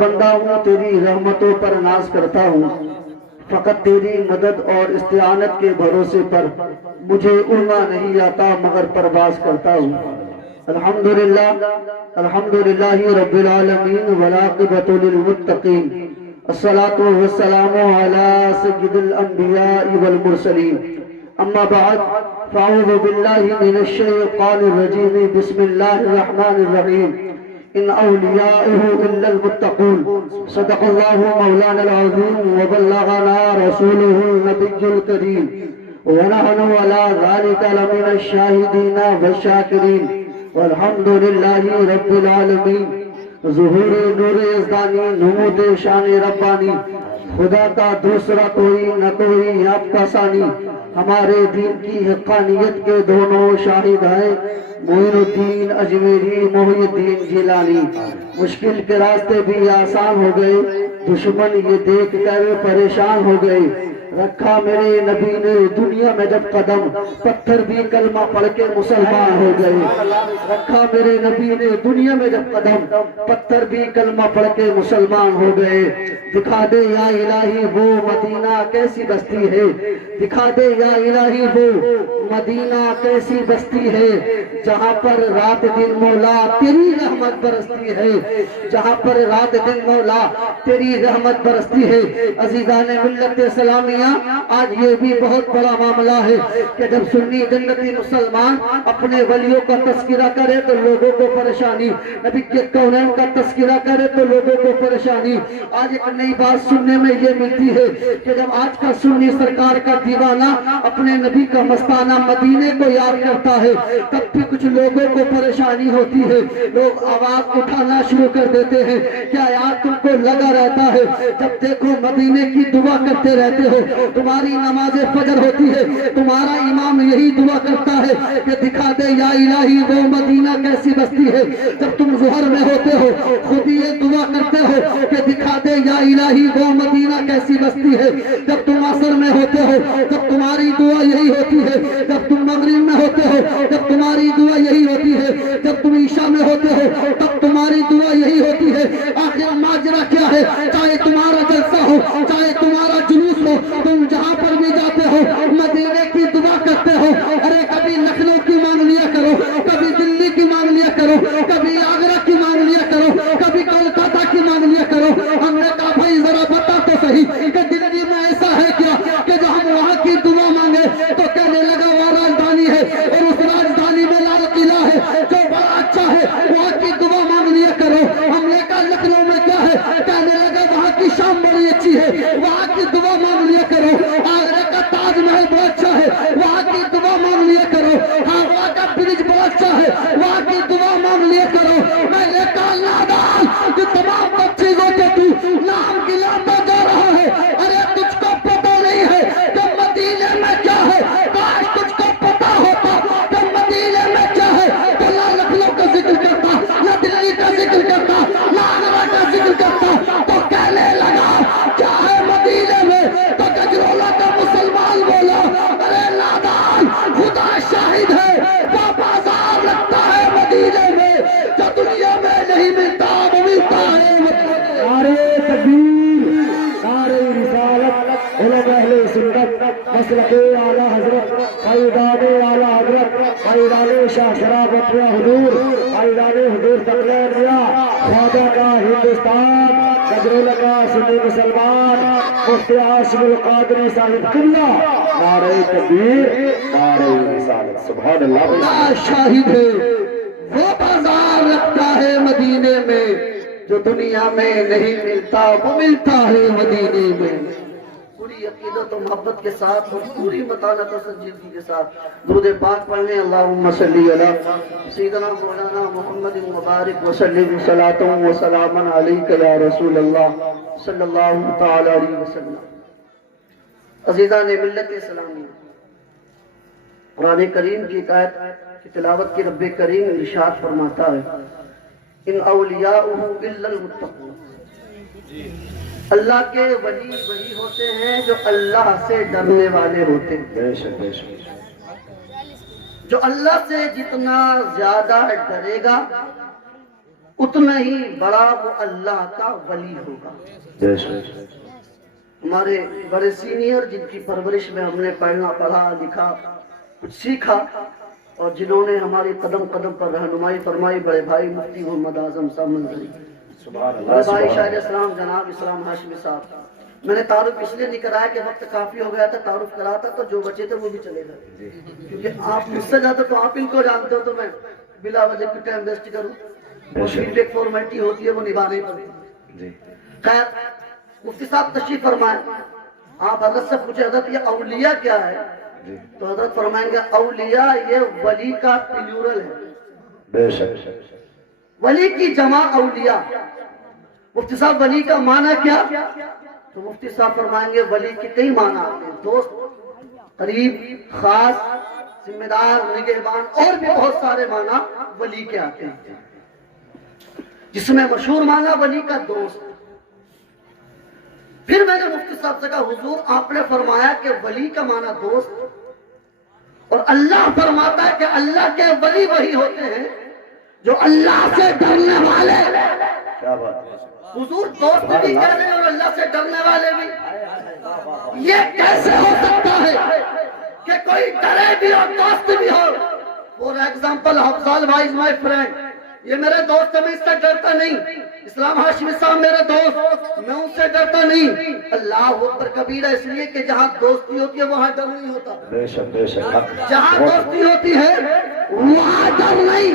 بندہ ہوں، تیری رحمتوں پر ناز کرتا ہوں، فقط تیری مدد اور استعانت کے بھروسے پر مجھے اڑنا نہیں آتا مگر پرواز کرتا ہوں۔ الحمدللہ الحمدللہ رب العالمین والعاقبۃ للمتقین، الصلاة والسلام علی سید الانبیاء والمرسلین، اما بعد فاعوذ باللہ من الشیطان الرجیم، بسم اللہ الرحمن الرحیم، ان اولیاؤہ الا المتقون، صدق اللہ مولانا العظیم وبلغنا رسولہ النبی الکریم، ونحن علی ذلک لمن الشاہدین والشاکرین، والحمد للہ رب العالمین۔ ظہور نور یزدانی، نمود شان ربانی، خدا کا دوسرا کوئی نہ کوئی آپ کا ثانی، ہمارے دین کی حقانیت کے دونوں شاہد ہیں، معین الدین اجمیری، محی الدین جیلانی۔ مشکل کے راستے بھی آسان ہو گئے، دشمن یہ دیکھ کر پریشان ہو گئے، رکھا میرے نبی نے دنیا میں جب قدم، پتھر بھی کلمہ پڑھ کے مسلمان ہو گئے، رکھا میرے نبی نے دنیا میں جب قدم، پتھر بھی کلمہ پڑھ کے مسلمان ہو گئے۔ دکھا دے یا الہی وہ مدینہ کیسی بستی ہے، دکھا دے یا الہی وہ مدینہ کیسی بستی ہے، جہاں پر رات دن مولا تیری رحمت برستی ہے، جہاں پر رات دن مولا تیری رحمت برستی ہے۔ عزیزان ملت اسلامیہ، آج یہ بھی بہت بڑا معاملہ ہے کہ جب سنی جنتی مسلمان اپنے ولیوں کا تذکرہ کرے تو لوگوں کو پریشانی، نبی کے کونین کا تذکرہ کرے تو لوگوں کو پریشانی۔ آج ایک نئی بات سننے میں یہ ملتی ہے کہ جب آج کا سنی سرکار کا دیوانہ اپنے نبی کا مستانہ مدینے کو یاد کرتا ہے، تب بھی کچھ لوگوں کو پریشانی ہوتی ہے، لوگ آواز اٹھانا شروع کر دیتے ہیں، کیا یار تم کو لگا رہتا ہے جب دیکھو مدینے کی دعا کرتے رہتے ہو، تمہاری نماز فجر ہوتی ہے، تمہارا امام یہی دعا کرتا ہے کہ دکھا دے یا الہی وہ مدینہ کیسی بستی ہے۔ جب تم ظہر میں ہوتے ہو خود یہ دعا کرتے ہو کہ دکھا دے یا الہی وہ مدینہ کیسی بستی ہے، جب تم عصر میں ہوتے ہو تب تمہاری دعا یہی ہوتی ہے، جب تم مغرب میں ہوتے ہو جب تمہاری دعا یہی ہوتی ہے، جب تم عشاء میں ہوتے ہو تب تمہاری دعا یہی ہوتی ہے۔ آخر ماجرا کیا ہے؟ چاہے تمہارا جلسہ ہو، چاہے تمہارا جلوس ہو، تم جہاں پر بھی جاتے ہو مدینے کی دعا کرتے ہو۔ ارے کبھی لکھنؤ کی مانگ لیا کرو، کبھی دلی کی مانگ لیا کرو، کبھی آگرہ کی مانگ لیا کرو، کبھی کولکاتہ کی مانگ لیا کرو۔ ہم نے کہا بھائی ذرا بتا تو صحیح کہ دلی میں ایسا ہے کیا کہ جو ہم وہاں کی دعا مانگے تو کہنے لگا وہ راجدھانی ہے اور اس راجدھانی میں لال قلعہ ہے جو بڑا اچھا ہے، وہاں کی دعا مانگ لیا کرو۔ ہم نے کہا لکھنؤ میں کیا ہے؟ کہنے لگا وہاں کی شام بڑی اچھی ہے، وہاں کی دعا مانگ لیا کرو۔ آگرہ کا تاج محل بہت اچھا ہے، وہاں کی دعا مانگ لیا کرو۔ ہاوڑا کا برج بہت اچھا ہے، وہاں کی دعا مانگ لیا کرو۔ میں نے کہا نادان، جو تمام چیزوں کے تو نام گلاتا جا رہا ہے، ارے تجھ کو پتہ نہیں ہے کہ مدینے میں کیا ہے؟ کاش تجھ کو پتہ ہوتا کہ مدینے میں کیا ہے تو نہ لکھنؤ کا ذکر کرتا، نہ دلی کا ذکر کرتا، نہ آگرہ کا ذکر کرتا۔ تو کہنے لگا کیا ہے مدینے میں؟ تو گجرولہ کا مسلمان بولا ارے نادان، خدا شاہد ہے وہ بازار لگتا ہے مدینے میں جو دنیا میں نہیں ملتا، وہ ملتا ہے۔ نعرہ تکبیر، نعرہ رسالت، علماء اہل سنت، مسلک اعلی حضرت فیضان اعلی حضرت فیضان شاہ شرافت حضور، فیضان حضور تقلید یا خواجہ کا ہندوستان، گجرولہ کا سنی مسلمان، مفتی عاصم القادری صاحب قبلہ، نعرہ تکبیر، نعرہ رسالت۔ سبحان اللہ۔ شاہد ہے وہ بازار لگتا ہے مدینے میں جو دنیا میں نہیں ملتا، وہ ملتا ہے مدینے میں۔ پوری عقیدت و محبت کے ساتھ اور پوری متانت و سنجیدگی کے ساتھ درود پاک پڑھنے، اللہم صلی علی سیدنا مولانا محمد مبارک وسلم صلاۃ و سلام علیک یا رسول اللہ صلی اللہ تعالی علیہ وسلم۔ عزیزان ملت اسلامی، قرآن کریم کی آیت کی تلاوت کی رب کریم ارشاد فرماتا ہے ان اولیاؤہ الا المتقون، اللہ کے ولی وہی ہوتے ہیں جو اللہ سے ڈرنے والے ہوتے ہیں۔ جو اللہ سے جتنا زیادہ ڈرے گا اتنا ہی بڑا وہ اللہ کا ولی ہوگا۔ ہمارے بڑے سینئر جن کی پرورش میں ہم نے پڑھا لکھا کچھ سیکھا اور جنہوں نے ہماری قدم قدم پر رہنمائی فرمائی، بڑے بھائی مفتی محمد اعظم صاحب منظری، بڑے بھائی شاہد اسلام جناب اسلام ہاشمی صاحب۔ میں نے تعارف اس لیے نہیں کرایا کہ وقت کافی ہو گیا تھا، تعارف کراتا تو جو بچے تھے وہ بھی چلے گئے، کیونکہ آپ مجھ سے زیادہ تو آپ ان کو جانتے ہو، تو میں بلا وجہ کی ٹائم ویسٹ کروں، اور ایک فارمیلٹی ہوتی ہے وہ نبھانی پڑتی۔ خیر، مفتی صاحب تشریف فرمائیں، آپ حضرت سے پوچھے حضرت یہ اولیاء کیا ہے، تو حضرت فرمائیں گے اولیاء یہ ولی کا پلیورل ہے، بے شک ولی کی جمع اولیاء۔ مفتی صاحب ولی کا معنی کیا؟ تو مفتی صاحب فرمائیں گے ولی کے کئی معنی آتے ہیں، دوست، قریب، خاص، ذمہ دار، نگہبان، اور بھی بہت سارے معنی ولی کے آتے ہیں، جس میں مشہور معنی ولی کا دوست۔ پھر میں نے مفتی صاحب سے کہا حضور آپ نے فرمایا کہ ولی کا معنی دوست، اور اللہ فرماتا ہے کہ اللہ کے ولی وہی ہوتے ہیں جو اللہ سے ڈرنے والے۔ کیا بات ہے، حضور دوست بھی کہہ رہے ہیں اور اللہ سے ڈرنے والے بھی، یہ کیسے ہو سکتا ہے کہ کوئی ڈرے بھی اور دوست بھی ہو؟ فور ایگزامپل افضال بھائی از مائی فرینڈ، یہ میرے دوست ہے، میں اس سے ڈرتا نہیں۔ اسلام ہاشمی صاحب میرے دوست، میں ان سے ڈرتا نہیں۔ اللہ اکبر کبیرہ، اس لیے کہ جہاں دوستی ہوتی ہے وہاں ڈر نہیں ہوتا، بے شک بے شک، جہاں دوستی ہوتی ہے وہاں ڈر نہیں،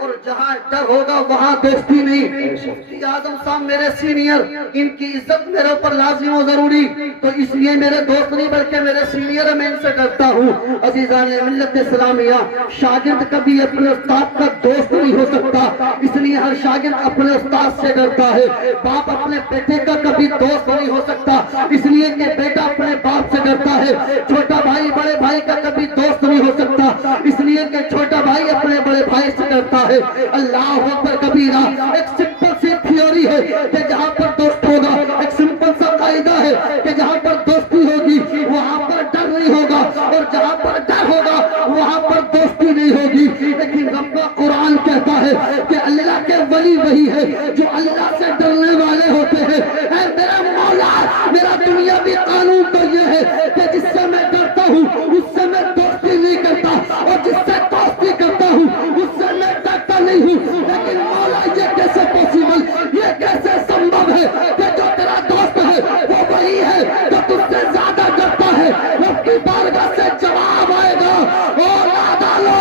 اور جہاں ڈر ہوگا وہاں دوستی نہیں۔ مفتی اعظم صاحب میرے سینئر، ان کی عزت میرے اوپر لازم و ضروری، تو اس لیے میرے دوست نہیں بلکہ میرے سینئر، میں ان سے ڈرتا ہوں۔ عزیزان ملت اسلامیہ، شاگرد کبھی اپنے استاد کا دوست نہیں ہو سکتا، اس لیے ہر شاگرد اپنے استاد سے ڈرتا ہے۔ باپ اپنے بیٹے کا کبھی دوست نہیں ہو سکتا، اس لیے کہ بیٹا اپنے باپ سے ڈرتا ہے۔ چھوٹا بھائی بڑے بھائی کا کبھی دوست نہیں ہو سکتا، اس لیے کہ چھوٹا بھائی اپنے بڑے بھائی سے ڈرتا ہے۔ اللہ اکبر کبیرہ، ایک سمپل سی تھیوری ہے کہ جہاں پر دوست ہوگا، ایک سمپل سا قاعدہ ہے کہ جہاں پر دوستی ہوگی وہاں پر ڈر نہیں ہوگا، اور جہاں پر ڈر ہوگا وہاں پر دوستی نہیں ہوگی۔ لیکن رب کا قرآن کہتا ہے کہ اللہ کے ولی وہی ہے جو اللہ سے ڈرنے والے ہوتے ہیں۔ اے میرا مولا، میرا دنیاوی قانون تو یہ ہے کہ جس سے میں ڈرتا ہوں اس سے میں دوستی نہیں کرتا، اور جس سے دوستی کرتا ہوں اس سے میں ڈرتا نہیں ہوں۔ لیکن مولا یہ کیسے پاسبل، یہ کیسے سمبھو ہے کہ جو تیرا دوست ہے وہ وہی ہے جو تجھ سے زیادہ ڈرتا ہے؟ رب کی بارگاہ سے جواب آئے گا، اور لادہ لو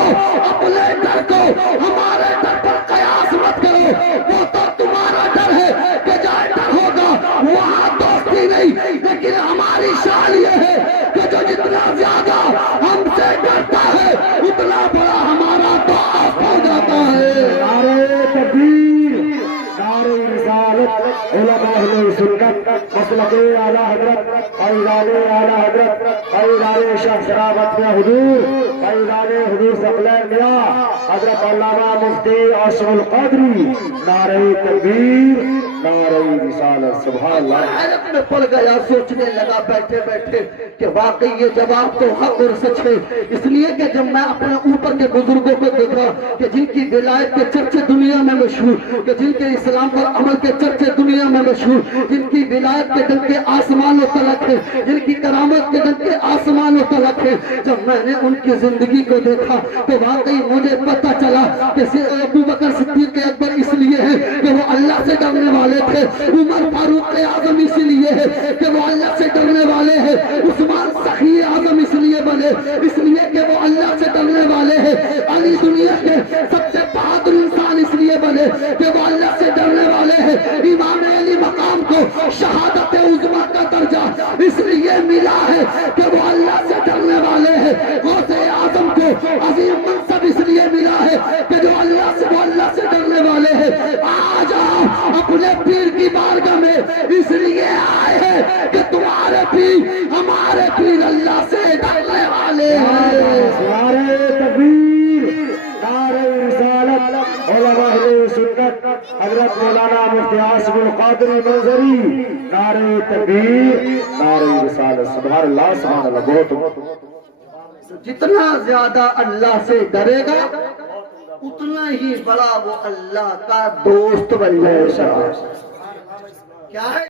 اپنے ڈر کو ہمارے ڈر پر قیاس مت کرو، وہ تو تمہارا ڈر ہے کہ جہاں ڈر ہوگا وہاں دوستی نہیں۔ لیکن ہماری شان یہ ہے کہ جو جتنا زیادہ ہم سے ڈرتا ہے اتنا بڑا ہمارا دوست ہو جاتا ہے۔ نعرہ تکبیر، نعرہ رسالت، علماء اہل سنت، مسلک اعلی حضرت، فیضان اعلی حضرت، فیضان شاہ شرافت میاں حضور، فیضان حضور ثقلین میاں حضرت علامہ مفتی عاصم القادری، نعرہ تکبیر، نعرہ رسالت، سبحان اللہ۔ حیرت میں پڑ گیا، سوچنے لگا بیٹھے بیٹھے کہ واقعی یہ جواب تو حق اور سچ ہے، اس لیے کہ جب میں اپنے اوپر کے بزرگوں کو دیکھا کہ جن کی ولایت کے چرچے دنیا میں مشہور، کہ جن کے اسلام پر عمل کے چرچے دنیا میں مشہور، جن کی ولایت کے ڈنکے آسمان و تلک ہے، جن کی کرامت کے ڈنکے آسمان و تلک ہے، جب میں نے ان کی زندگی کو دیکھا تو واقعی مجھے پتہ چلا کہ ابو بکر صدیق اکبر اس لیے ہے کہ وہ اللہ سے ڈرنے والے تھے، عمر فاروق اعظم اس لیے ہے کہ وہ اللہ سے ڈرنے والے ہیں، عثمان سخی اعظم اس لیے بنے اس لیے کہ وہ اللہ سے ڈرنے والے ہیں، علی دنیا کے سب سے بہادر انسان اس لیے بنے کہ وہ اللہ سے ڈرنے والے ہیں، امام علی مقام کو شہادت عظمیٰ کا درجہ اس لیے ملا ہے کہ وہ اللہ سے ڈرنے والے ہیں، غوث اعظم کو عظیم منصب اس لیے ملا ہے کہ جو اللہ سے ڈرنے والے ہیں۔ آج آپ اپنے پیر کی بارگاہ میں اس لیے آئے ہیں کہ تمہارے پیر ہمارے پیر اللہ سے ڈرنے والے ہیں۔ نعرہ تکبیر، نعرہ رسالت، علماء اہل سنت، حضرت مولانا مفتی عاصم القادری منظری، نعرہ تکبیر، نعرہ رسالت، سبحان اللہ سبحان اللہ۔ بہت جتنا زیادہ اللہ سے ڈرے گا اتنا ہی بڑا وہ اللہ کا دوست بن جائے. کیا ہے